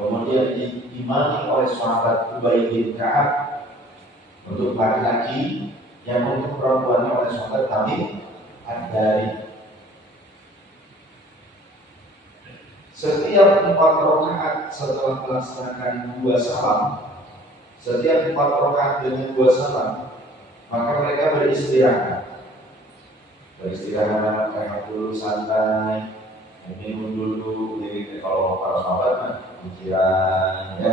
kemudian diimami oleh sahabat Ubay bin Ka'ab untuk laki-laki, yang untuk perempuannya oleh sahabat Tamim Ad-Dari. Setiap 4 rakaat setelah melaksanakan 2 salam, setiap 4 rakaat dengan 2 salam, maka mereka beristirahat, rehat dulu, santai, minum dulu. Jadi kalau para sahabat kan pikiran, ya,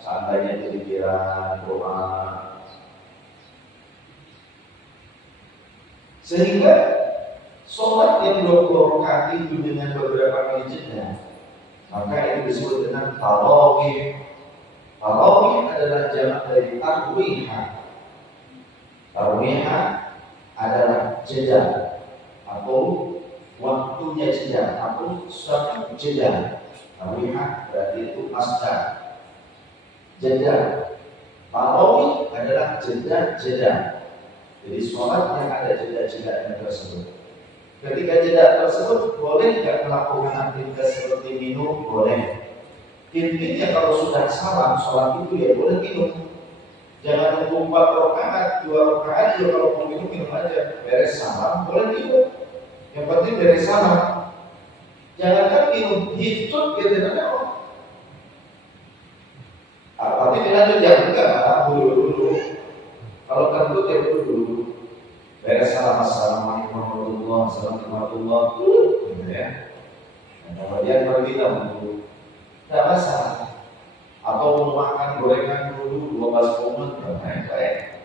santainya itu pikiran, doa. Sehingga sholat yang 20 rakaat itu dengan beberapa kali jeda, maka ini disebut dengan tarawih. Tarawih adalah jamak dari tarwihah. Tarwihah adalah jeda atau waktunya jeda atau suatu jeda. Tarwihah berarti itu masdar. Jeda. Tarawih adalah jeda-jeda. Jadi sholat yang ada jeda-jedanya tersebut. Ketika jeda tersebut, boleh tidak melakukan aktivitas seperti minum? Boleh. Intinya kalau sudah salam sholat itu ya boleh minum. Jangan nunggu 4 rakaat, 2 rakaat aja. Kalau mau minum aja. Beres salam boleh minum. Yang penting beres salam. Jangan kan minum hitut gitu kan? Tapi dilanjut ya enggak, dulu. Kalau kentut ya dulu. Beres salam, assalamualaikum warahmatullahi wabarakatuh, gitu ya. Dan kemudian kalau kita menunggu, tidak masalah. Atau makan gorengan dulu 12 menit, baik.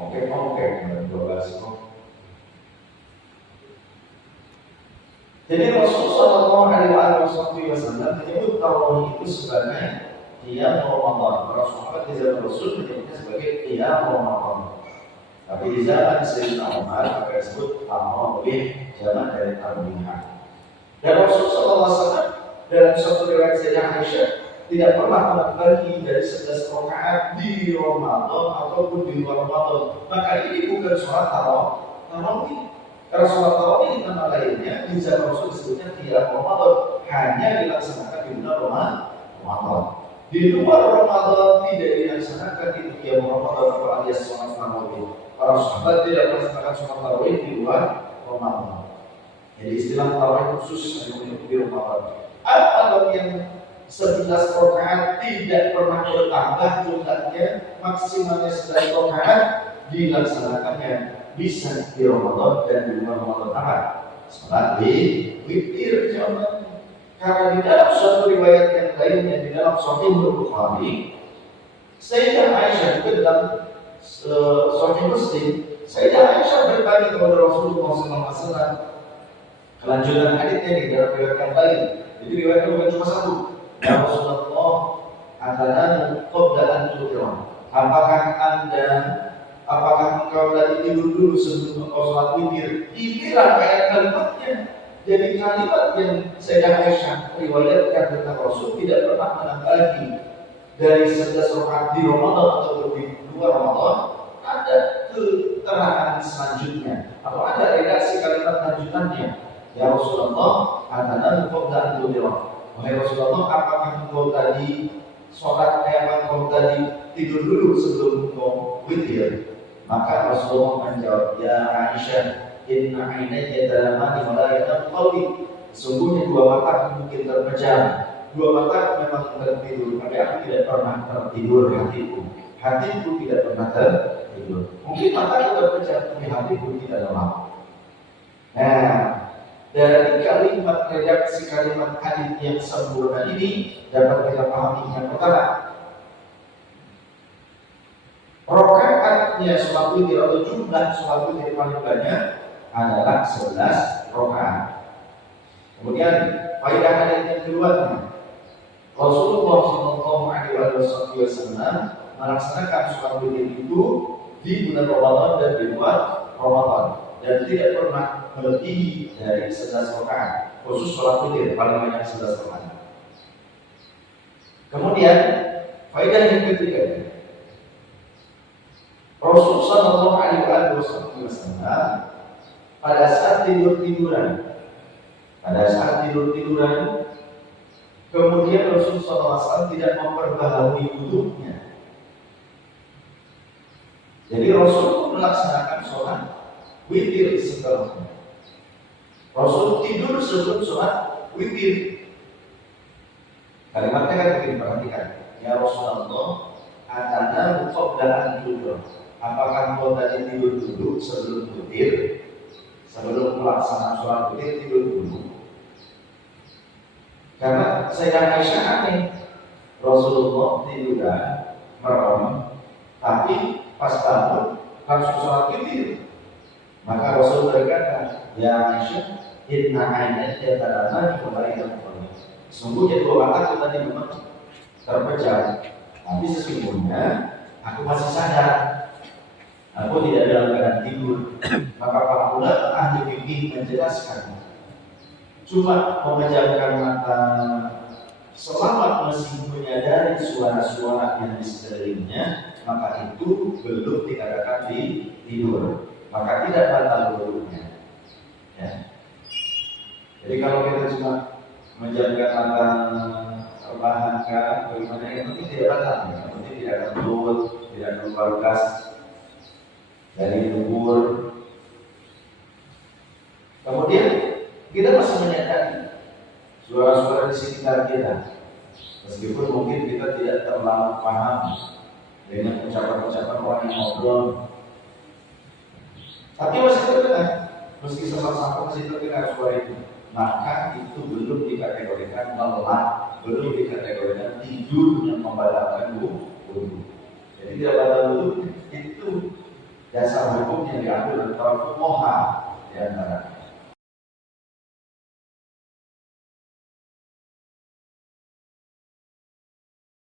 Oke, 12 menit. Jadi Rasulullah SAW menyebut tarawih itu sebagai qiyam Ramadan. Para sahabat di zaman Rasul menyebutnya sebagai qiyam Ramadan. Tapi di zaman Sayyidina Umar maka disebut tarawih, jamak dari tarawihah. Dan Rasulullah SAW dalam suatu riwayat Sayyidah Aisyah tidak pernah membagi dari 11 rakaat di Ramadan ataupun di luar Ramadan. Maka ini bukan sholat tarawih. Karena sholat tarawih di nama lainnya di zaman Rasul disebutnya qiyam Ramadan, hanya dilaksanakan di bulan Ramadan. Di luar Ramadan tidak dilaksanakan di qiyam Ramadan atau alias sholat tarawih. Para sahabat tidak melaksanakan sholat tarawih di luar Ramadan. Jadi istilah tarawih khusus hanya untuk di Ramadan. Kalau yang 11 rakaat tidak pernah bertambah jumlahnya, maksimalnya 11 rakaat dilaksanakannya bisa di Ramadan dan di luar Ramadan. Apa? Salat di witir jamaah. Karena di dalam suatu riwayat yang lainnya di dalam Sahih Bukhari, Sayyidah Aisyah juga dalam Sahih Muslim, Sayyidah Aisyah bertanya kepada Rasulullah SAW. Kelanjutan hadisnya di dalam riwayat yang lain. Jadi riwayatnya bukan cuma satu. Ya Rasulullah, adzan qabla an tu'tiram. Apakah engkau tadi tidur dulu sebelum engkau sholat witir? Ini rangkaian kalimatnya. Jadi kalimat yang Sayyidah Aisyah riwayatkan tentang Rasul tidak pernah menambahi dari 11 rakaat di Ramadan atau di luar Ramadan. Ada keterangan selanjutnya atau ada redaksi kalimat lanjutannya. Ya Rasulullah, adzan qabla an tu'tiram. Wahai Rasulullah, apakah engkau tadi sholat kayak engkau tadi tidur dulu sebelum engkau witir? Maka Rasulullah menjawab, ya Aisyah, inna ainayya talamani wa la yanam qalbi. Sesungguhnya 2 mata mungkin terpejam, 2 mata memang tertidur, tapi aku tidak pernah tertidur hatiku. Hatiku tidak pernah tertidur. Mungkin mataku terpejam, tapi hatiku tidak lemah. Nah, dari kalimat redaksi kalimat hadis yang sempurna ini dapat kita pahami yang pertama, rakaatnya sholat witir atau jumlah sholat witir paling banyak adalah 11 rakaat. Kemudian faedah hadis yang kedua, Rasulullah SAW melaksanakan sholat witir itu di bulan Ramadan dan di luar Ramadan, dan tidak pernah melebihi dari 11 rakaat. Khusus sholat witir paling banyak 11 rakaat. Kemudian faedah yang ketiga, Rasulullah Shallallahu Alaihi Wasallam pada saat tidur-tiduran Kemudian Rasulullah SAW tidak memperbaharui wudhunya. Jadi Rasul melaksanakan sholat witir setelahnya. Rasul tidur sebelum sholat witir. Kalimatnya kan begini, perhatikan. Ya Rasulullah, atana qabla tidur. Apakah kau tadi tidur dulu sebelum witir? Sebelum melaksanakan sholat witir tidur dulu? Karena Sayyidah Aisyah aneh, Rasulullah tiduran merem, tapi pas bangun langsung sholat witir. Maka Rasul berkata, ya Aisyah, inna ainaka tadamani kembali ke kepala. Sungguhnya dua mataku tadi memang terpejam, tapi sesungguhnya aku masih sadar. Aku tidak dalam keadaan tidur. Maka para ulama ahli fikih menjelaskan, cuma memejamkan mata selama masih menyadari suara-suara yang di sekelilingnya, maka itu belum dikatakan tidur. Maka tidak batal wudhunya. Ya. Jadi kalau kita cuma menjadikan mata terbahankan, bagaimana yang penting tidak batal, yang penting tidak akan keluar, tidak keluar gas dari tubuh. Kemudian kita masih menyadari suara-suara di sekitar kita, meskipun mungkin kita tidak terlalu paham dengan ucapan-ucapan orang yang ngobrol. Tapi masih terdengar, meski sempat-sempat masih terdengar suara itu, maka itu belum dikategorikan melek, belum dikategorikan tidur yang membatalkan wudhu. Jadi tidak batal wudhu itu dasar hukum yang diambil dari fuqaha di antara.